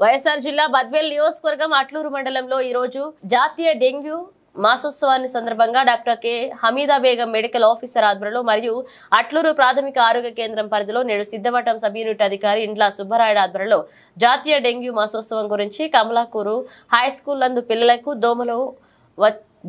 వైఎస్ఆర్ జిల్లా బద్వేల్ నియోజకవర్గం అట్లూరు మండలంలో ఈ రోజు జాతీయ డెంగ్యూ మాసోత్సవాన్ని సందర్భంగా doctor K Hamida Begum medical officer ఆధ్వర్యంలో మరియు అట్లూరు ప్రాథమిక ఆరోగ్య కేంద్రం పరిధిలో నేడు సిద్ధవటం సబ్ యూనిట్ అధికారి ఇండ్ల సుబ్బరాయుడు ఆధ్వర్యంలో జాతీయ డెంగ్యూ మాసోత్సవం గురించి కమలాకూరు హై స్కూల్ నందు పిల్లలకు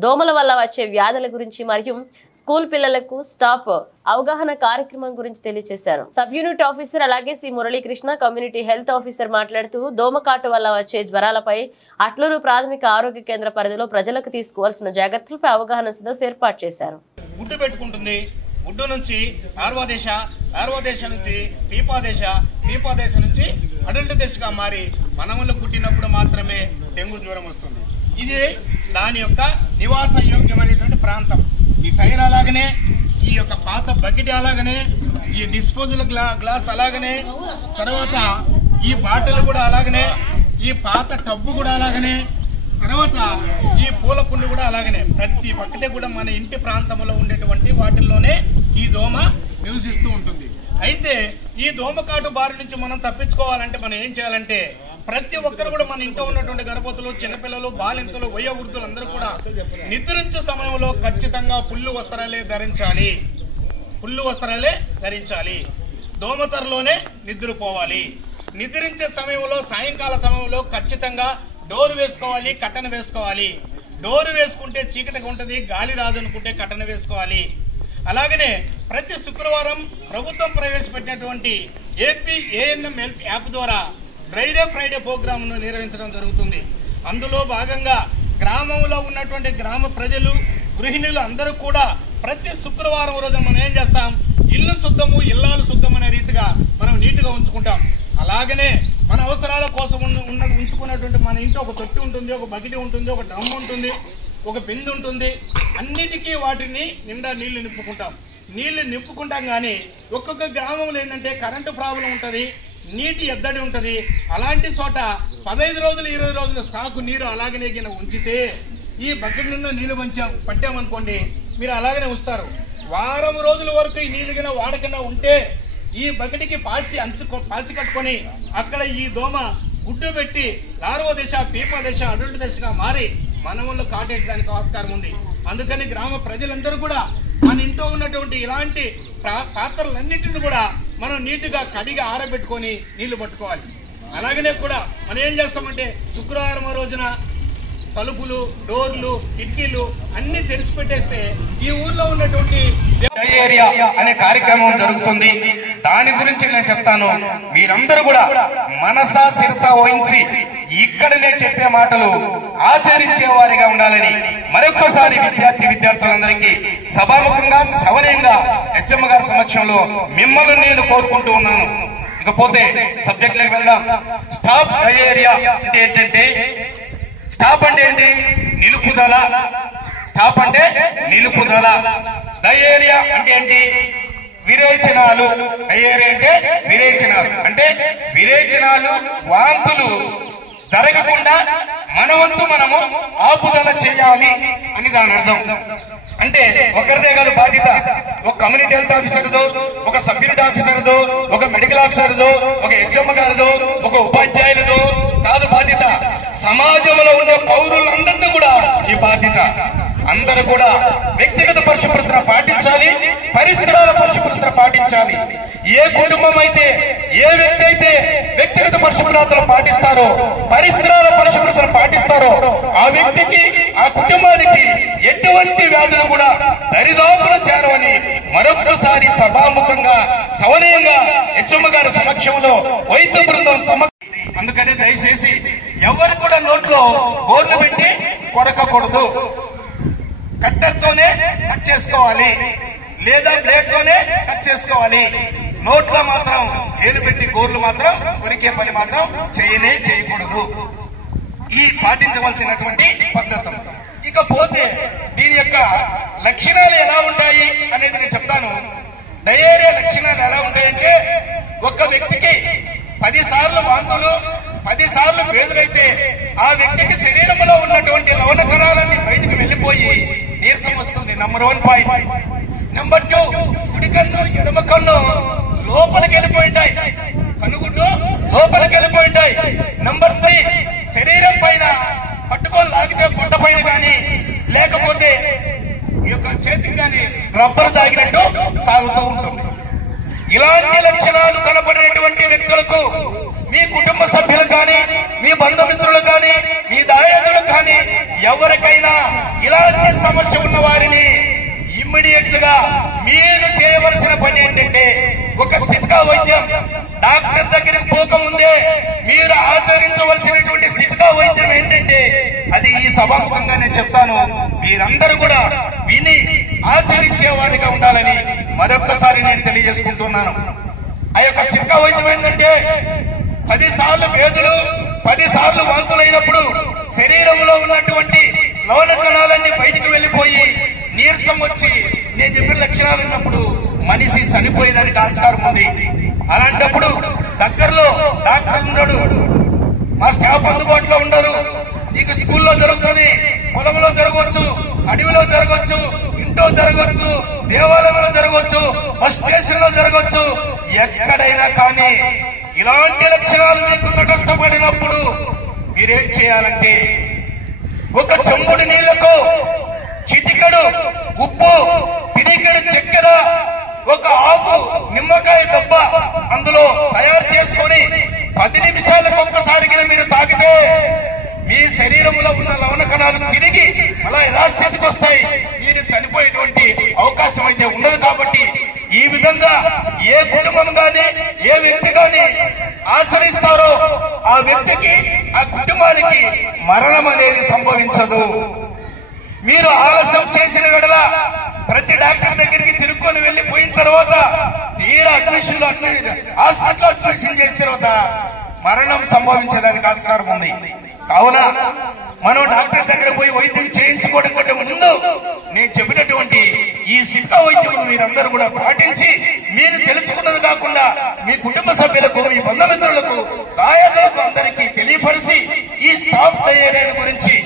దోమల వల్ల వచ్చే వ్యాధుల గురించి మరియు స్కూల్ పిల్లలకు స్టాప్ అవగాహన కార్యక్రమం గురించి తెలియజేశారు. సబ్ యూనిట్ ఆఫీసర్ అలాగే C Muralikrishna community health officer మాట్లాడుతూ దోమకాటు వల్ల వచ్చే జ్వరాలపై అట్లూరు ప్రాథమిక ఆరోగ్య కేంద్ర పరిధిలో ప్రజలకు తీసుకోవాల్సిన జాగ్రత్తలపై అవగాహన సదస్సు ఏర్పాటు చేశారు. గుడ్డు పెట్టుకుంటుంది, గుడ్డు నుంచి ఆర్వదేశ నుంచి పీపాదేశ నుంచి అడల్ట్ దశగా మారి మనములు పుట్టినప్పుడు మాత్రమే డెంగ్యూ జ్వరం వస్తుంది. ఇది దాని యొక్క నివాస యోగ్యమైనటువంటి ప్రాంతం. ఈ టైర్ అలాగనే, ఈ యొక్క పాత బకెట్ అలాగనే, ఈ డిస్పోజల్ గ్లాస్ అలాగనే, తర్వాత ఈ బాటిల్ కూడా అలాగనే, ఈ పాత టబ్బు కూడా అలాగనే, తర్వాత ఈ పూల కుండి కూడా అలాగనే, ప్రతి ఒక్కటి కూడా మన ఇంటి ప్రాంతంలో ఉండేటువంటి వాటిల్లోనే ఈ దోమ నివసిస్తూ ఉంటుంది. అయితే ఈ దోమకాటు బారి నుంచి మనం తప్పించుకోవాలంటే మనం ఏం చేయాలంటే, ప్రతి ఒక్కరు కూడా మన ఇంట్లో ఉన్నటువంటి గర్భవతులు, చిన్నపిల్లలు, బాలింతలు, వయోవృద్ధులు అందరూ కూడా నిద్రించే సమయంలో ఖచ్చితంగా పుల్లు వస్త్రాలే ధరించాలి. దోమతరలోనే నిద్రపోవాలి. నిద్రించే సమయంలో సాయంకాల సమయంలో ఖచ్చితంగా డోర్ వేసుకోవాలి, కట్టన వేసుకోవాలి. డోర్ వేసుకుంటే చీకటిగా ఉంటుంది, గాలి రాదు అనుకుంటే కట్టన వేసుకోవాలి. అలాగనే ప్రతి శుక్రవారం ప్రభుత్వం ప్రవేశపెట్టినటువంటి ఏపీ ఏఎన్ఎం హెల్త్ యాప్ ద్వారా డ్రైడే ఫ్రైడే ప్రోగ్రామ్ను నిర్వహించడం జరుగుతుంది. అందులో భాగంగా గ్రామంలో ఉన్నటువంటి గ్రామ ప్రజలు, గృహిణులు అందరూ కూడా ప్రతి శుక్రవారం రోజు మనం ఏం చేస్తాం, ఇల్లు శుద్ధము ఇల్లాలు శుద్ధం అనే రీతిగా మనం నీట్గా ఉంచుకుంటాం. అలాగనే మన అవసరాల కోసం ఉంచుకున్నటువంటి మన ఇంట్లో ఒక తొట్టి ఉంటుంది, ఒక బకెట్ ఉంటుంది, ఒక డ్రమ్ ఉంటుంది, ఒక బిందె ఉంటుంది. అన్నిటికీ వాటిని నిండా నీళ్లు నింపుకుంటాం. కానీ ఒక్కొక్క గ్రామంలో ఏంటంటే కరెంటు ప్రాబ్లం ఉంటుంది, నీటి ఎద్దడి ఉంటుంది. అలాంటి చోట 15 రోజులు 20 రోజుల స్టాకు నీరు అలాగనే ఉంచితే ఈ బకెట్ నిండా నీళ్లు పట్టామనుకోండి, మీరు అలాగనే ఉంచుతారు. వారం రోజుల వరకు ఈ నీళ్లు కింద వాడకుండా ఉంటే ఈ బకెట్కి పాసి కట్టుకొని అక్కడ ఈ దోమ గుడ్డు పెట్టి లార్వా దశ, పీపా దశ, అడల్ట్ దశగా మారి మనములు కాటేసడానికి ఆస్కారం ఉంది. అందుకని గ్రామ ప్రజలందరూ కూడా మన ఇంట్లో ఉన్నటువంటి ఇలాంటి పాత్రలన్నింటినీ కూడా మనం నీట్గా కడిగి ఆరబెట్టుకొని నీళ్లు పట్టుకోవాలి. అలాగనే కూడా మనం ఏం చేస్తామంటే శుక్రవారం రోజున తలుపులు, డోర్లు, కిటికీలు అన్ని తెరిచి పెట్టేస్తే ఈ ఊర్లో ఉన్నటువంటి ఏరియా అనే కార్యక్రమం జరుగుతుంది. దాని గురించి నేను చెప్తాను. మీరందరూ కూడా మనసా శిరస వహించి ఇక్కడనే చెప్పే మాటలు ఆచరించే వారిగా ఉండాలని మరొక్కసారి విద్యార్థులందరికీ సభాముఖంగా సవనీయంగా హెచ్ఎం గారి సమక్షంలో మిమ్మల్ని నేను కోరుకుంటూ ఉన్నాను. ఇకపోతే సబ్జెక్ట్లోకి వెళ్దాం. స్టాప్ డయేరియా అంటే ఏంటంటే, స్టాప్ అంటే ఏంటి? నిలుపుదల. స్టాప్ అంటే నిలుపుదల. డయేరియా అంటే ఏంటి? విరేచనాలు. డయేరియా అంటే విరేచనాలు. అంటే విరేచనాలు, వాంతులు జరగకుండా మన వంతు మనము ఆపుదల చేయాలి అని దాని అర్థం. అంటే ఒకరిదే కాదు బాధ్యత. ఒక కమ్యూనిటీ హెల్త్ ఆఫీసర్దో, ఒక సబ్ యూనిట్ ఆఫీసర్దో, ఒక మెడికల్ ఆఫీసర్దో, ఒక హెచ్ఎం గారిదో, ఒక ఉపాధ్యాయులదో కాదు బాధ్యత. సమాజంలో ఉన్న పౌరులందరికీ కూడా ఈ బాధ్యత. అందరూ కూడా వ్యక్తిగత పరిశుభ్రతను పాటించాలి, పరిసరాల పరిశుభ్రతను పాటించాలి. ఏ కుటుంబం అయితే, ఏ వ్యక్తి అయితే వ్యక్తిగత పరిశుభ్రతను పాటిస్తారో, పరిసరాల పరిశుభ్రతను పాటిస్తారో ఆ వ్యక్తికి, ఆ కుటుంబానికి ఎటువంటి వ్యాధులు కూడా దరిదాపులు చేరవని మరొకసారి సభాముఖంగా సవనీయంగా హెచ్ఎం గారి సమక్షంలో వైద్య బృందం అందుకని దయచేసి ఎవరు కూడా నోట్లో గోర్లు పెట్టి కొరకకూడదు. కట్టర్తోనే కట్ చేసుకోవాలి, లేదా బ్లేడ్ తోనే కట్ చేసుకోవాలి. నోట్లో మాత్రం ఏలు పెట్టి గోర్లు మాత్రం కొరికే పని మాత్రం చేయకూడదు. ఈ పాటించవలసినటువంటి పద్ధతులు. ఇకపోతే దీని యొక్క లక్షణాలు ఎలా ఉంటాయి అనేది నేను చెప్తాను. డయేరియా లక్షణాలు ఎలా ఉంటాయంటే, ఒక వ్యక్తికి 10 సార్లు వాంతులు, 10 సార్లు వేదులైతే ఆ వ్యక్తికి శరీరంలో ఉన్నటువంటి లవణ కణాలన్నీ బయటకు వెళ్లిపోయి నీరసం వస్తుంది. Number 1 point. నంబర్ 2, కుడి కన్ను ఎడమ కన్ను లోపలికి వెళ్ళిపోయింటాయి. కనుగుడ్డు లోపలికి వెళ్ళిపోయింటాయి. నంబర్ 3, శరీరం పైన పట్టుకొని లాగితే పొట్ట పైన కానీ లేకపోతే ఈ యొక్క చేతికి కానీ రబ్బర్ సాగినట్టు సాగుతూ ఉంటుంది. ఇలాంటి లక్షణాలు కనపడేటువంటి వ్యక్తులకు మీ కుటుంబ సభ్యులు కానీ, మీ బంధుమిత్రులు కానీ, మీ దాయాదులు కానీ ఎవరికైనా ఇలాంటి సమస్య ఉన్న వారిని ఇమ్మీడియట్ గా మీరు చేయవలసిన పని ఏంటంటే, ఒక సిద్ధా వైద్యం డాక్టర్ దగ్గరికి పోకముందే మీరు ఆచరించవలసినటువంటి సిద్ధా వైద్యం ఏంటంటే, అది ఈ సభాముఖంగా నేను చెప్తాను. మీరందరూ కూడా విని ఆచరించే వారిగా ఉండాలని మరొక్కసారి నేను తెలియజేసుకుంటున్నాను. ఆ యొక్క సిద్ధా వైద్యం ఏంటంటే, 10 సార్లు వేదులు, 10 సార్లు వాంతులైనప్పుడు శరీరంలో ఉన్నటువంటి లవణ కణాలన్నీ బయటికి వెళ్లిపోయి నీరసం వచ్చి నేను చెప్పిన లక్షణాలు ఉన్నప్పుడు మనిషి చనిపోయేదానికి ఆస్కారం ఉంది. అలాంటప్పుడు దగ్గరలో డాక్టర్ ఉండడు, మా స్టాఫ్ అందుబాటులో ఉండరు. నీకు స్కూల్లో జరుగుతుంది, పొలంలో జరగవచ్చు, అడవిలో జరగవచ్చు, ఇంట్లో జరగవచ్చు, దేవాలయంలో జరగవచ్చు, బస్ స్టేషన్ లో జరగవచ్చు, ఎక్కడైనా కానీ ఇలాంటి లక్షణాలు మీకు తటస్థపడినప్పుడు మీరేం చేయాలంటే, ఒక చెంబుడు నీళ్లకు చిటికెడు ఉప్పు, పిడికెడు చక్కెర, ఒక ఆకు నిమ్మకాయ దెబ్బ అందులో తయారు చేసుకొని 10 నిమిషాలకు ఒక్కసారిగా మీరు తాగితే మీ శరీరంలో ఉన్న లవణ కణాలు తిరిగి అలా యథాస్థితికి వస్తాయి. మీరు చనిపోయేటువంటి అవకాశం అయితే ఉండదు. కాబట్టి ఈ విధంగా ఏ కుటుంబం గాని, ఏ వ్యక్తి గాని ఆచరిస్తారో ఆ వ్యక్తికి, ఆ కుటుంబానికి మరణం అనేది సంభవించదు. మీరు ఆలస్యం చేసిన వెడల ప్రతి డాక్టర్ దగ్గరికి తిరుక్కొని వెళ్లిపోయిన తర్వాత తీరా హాస్పిటల్ అడ్మిషన్ చేసిన తర్వాత మరణం సంభవించడానికి ఆస్కారం ఉంది. కావున మనం డాక్టర్ దగ్గర పోయి వైద్యం చేయించుకోవడం కంటే ముందు నేను చెప్పినటువంటి ఈ సిద్ధా వైద్యం మీరందరూ కూడా పాటించి, మీరు తెలుసుకున్నది కాకుండా మీ కుటుంబ సభ్యులకు, మీ బంధుమిత్రులకు, దాయాదులకు అందరికీ తెలియపరిచి ఈ స్టాప్ డయేరియా గురించి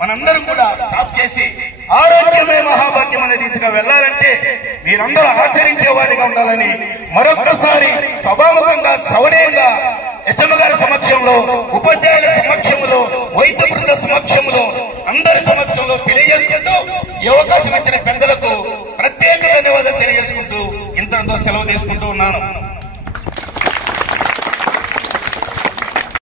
మనందరం కూడా స్టాప్ చేసి ఆరోగ్యమే మహాభాగ్యం అనే రీతిగా వెళ్లాలంటే మీరందరూ ఆచరించే వారిగా ఉండాలని మరొక్కసారి సభాముఖంగా, సౌర్యంగా హెచ్ఎం గారి సమక్షంలో, ఉపాధ్యాయుల సమక్షంలో, వైద్య బృంద సమక్షంలో, అందరి సమక్షంలో తెలియజేసుకుంటూ ఈ అవకాశం ఇచ్చిన పెద్దలకు ప్రత్యేక ధన్యవాదాలు తెలియజేసుకుంటూ ఇంతటితో సెలవు తీసుకుంటూ ఉన్నాను.